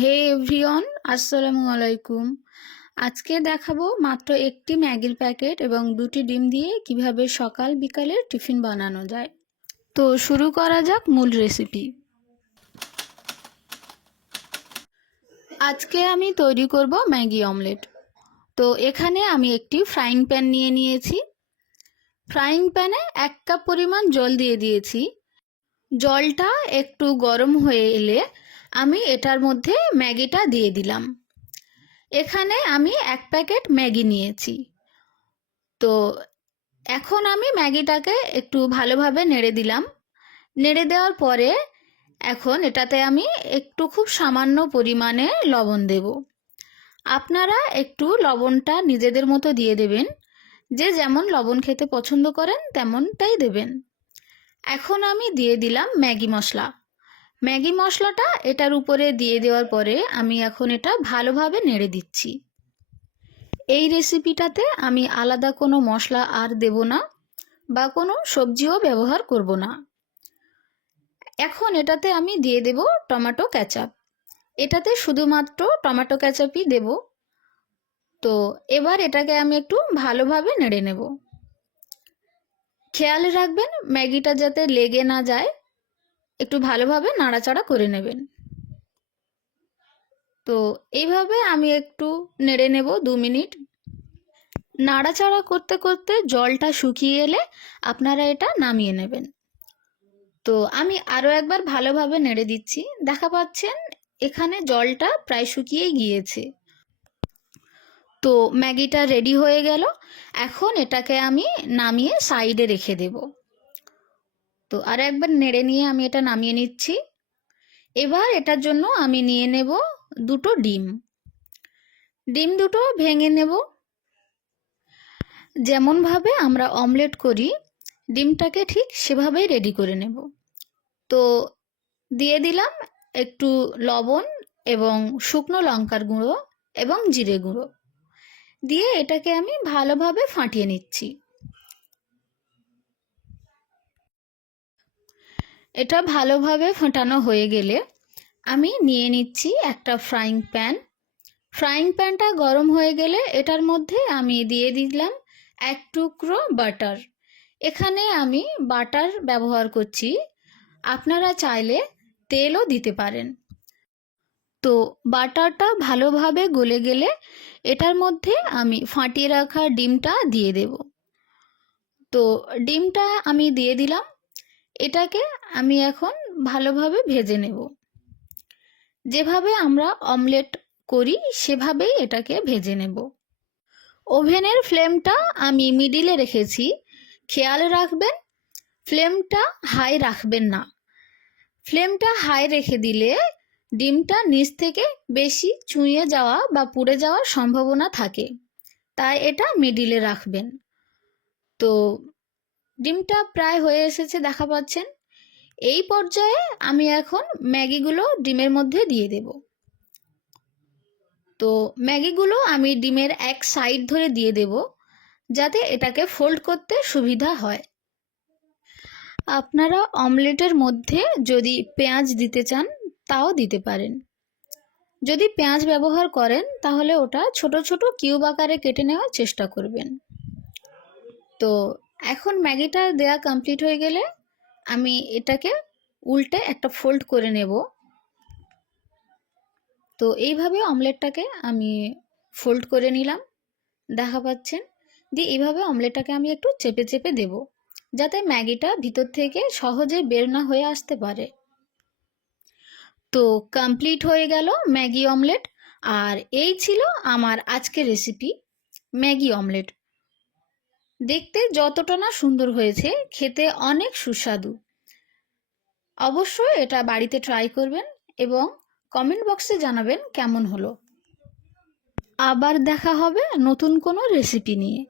হে everyone, আসসালামু আলাইকুম। আজকে দেখাবো মাত্র একটি ম্যাগির প্যাকেট এবং দুটি ডিম দিয়ে কীভাবে সকাল বিকালে টিফিন বানানো যায়। তো শুরু করা যাক মূল রেসিপি। আজকে আমি তৈরি করব ম্যাগি অমলেট। তো এখানে আমি একটি ফ্রাইং প্যান নিয়ে নিয়েছি। ফ্রাইং প্যানে এক কাপ পরিমাণ জল দিয়ে দিয়েছি। জলটা একটু গরম হয়ে এলে আমি এটার মধ্যে ম্যাগিটা দিয়ে দিলাম। এখানে আমি এক প্যাকেট ম্যাগি নিয়েছি। তো এখন আমি ম্যাগিটাকে একটু ভালোভাবে নেড়ে দিলাম। নেড়ে দেওয়ার পরে এখন এটাতে আমি একটু খুব সামান্য পরিমাণে লবণ দেব। আপনারা একটু লবণটা নিজেদের মতো দিয়ে দেবেন। যে যেমন লবণ খেতে পছন্দ করেন, তেমনটাই দেবেন। এখন আমি দিয়ে দিলাম ম্যাগি মশলা। ম্যাগি মশলাটা এটার উপরে দিয়ে দেওয়ার পরে আমি এখন এটা ভালোভাবে নেড়ে দিচ্ছি। এই রেসিপিটাতে আমি আলাদা কোনো মশলা আর দেব না বা কোনো সবজিও ব্যবহার করব না। এখন এটাতে আমি দিয়ে দেব টমেটো ক্যাচাপ এটাতে শুধুমাত্র টমেটো ক্যাচাপই দেব। তো এবার এটাকে আমি একটু ভালোভাবে নেড়ে নেব। খেয়াল রাখবেন ম্যাগিটা যাতে লেগে না যায় একটু ভালোভাবে নাড়াচাড়া করে নেবেন। তো এইভাবে আমি একটু নেড়ে নেব দু মিনিট। নাড়াচাড়া করতে করতে জলটা শুকিয়ে এলে আপনারা এটা নামিয়ে নেবেন। তো আমি আরও একবার ভালোভাবে নেড়ে দিচ্ছি। দেখা পাচ্ছেন এখানে জলটা প্রায় শুকিয়ে গিয়েছে। তো ম্যাগিটা রেডি হয়ে গেল। এখন এটাকে আমি নামিয়ে সাইডে রেখে দেবো। তো আর একবার নেড়ে নিয়ে আমি এটা নামিয়ে নিচ্ছি। এবার এটার জন্য আমি নিয়ে নেব দুটো ডিম। ডিম দুটো ভেঙে নেব। যেমনভাবে আমরা অমলেট করি, ডিমটাকে ঠিক সেভাবেই রেডি করে নেব। তো দিয়ে দিলাম একটু লবণ এবং শুকনো লঙ্কার গুঁড়ো এবং জিরে গুঁড়ো। দিয়ে এটাকে আমি ভালোভাবে ফাটিয়ে নিচ্ছি। এটা ভালোভাবে ফোটানো হয়ে গেলে আমি নিয়ে নিচ্ছি একটা ফ্রাইং প্যান ফ্রাইং প্যানটা গরম হয়ে গেলে এটার মধ্যে আমি দিয়ে দিলাম এক টুকরো বাটার এখানে আমি বাটার ব্যবহার করছি। আপনারা চাইলে তেলও দিতে পারেন। তো বাটারটা ভালোভাবে গলে গেলে এটার মধ্যে আমি ফাটিয়ে রাখা ডিমটা দিয়ে দেব। তো ডিমটা আমি দিয়ে দিলাম। এটাকে আমি এখন ভালোভাবে ভেজে নেব। যেভাবে আমরা অমলেট করি, সেভাবেই এটাকে ভেজে নেব। ওভেনের ফ্লেমটা আমি মিডিলে রেখেছি। খেয়াল রাখবেন, ফ্লেমটা হাই রাখবেন না। ফ্লেমটা হাই রেখে দিলে ডিমটা নিচ থেকে বেশি চুঁয়ে যাওয়া বা পুড়ে যাওয়ার সম্ভাবনা থাকে। তাই এটা মিডিলে রাখবেন। তো ডিমটা প্রায় হয়ে এসেছে, দেখা পাচ্ছেন? এই পর্যায়ে আমি এখন ম্যাগিগুলো ডিমের মধ্যে দিয়ে দেব। তো ম্যাগিগুলো আমি ডিমের এক সাইড ধরে দিয়ে দেব, যাতে এটাকে ফোল্ড করতে সুবিধা হয়। আপনারা অমলেটের মধ্যে যদি পেঁয়াজ দিতে চান, তাও দিতে পারেন। যদি পেঁয়াজ ব্যবহার করেন, তাহলে ওটা ছোট ছোট কিউব আকারে কেটে নেওয়ার চেষ্টা করবেন। তো এখন ম্যাগিটা দেয়া কমপ্লিট হয়ে গেলে আমি এটাকে উল্টে একটা ফোল্ড করে নেব। তো এইভাবে অমলেটটাকে আমি ফোল্ড করে নিলাম। দেখা পাচ্ছেন দিয়ে এইভাবে অমলেটটাকে আমি একটু চেপে চেপে দেব, যাতে ম্যাগিটা ভিতর থেকে সহজে বের না হয়ে আসতে পারে। তো কমপ্লিট হয়ে গেল ম্যাগি অমলেট, আর এই ছিল আমার আজকের রেসিপি ম্যাগি অমলেট। দেখতে যতটা না সুন্দর হয়েছে, খেতে অনেক সুস্বাদু। অবশ্যই এটা বাড়িতে ট্রাই করবেন এবং কমেন্ট বক্সে জানাবেন কেমন হলো। আবার দেখা হবে নতুন কোনো রেসিপি নিয়ে।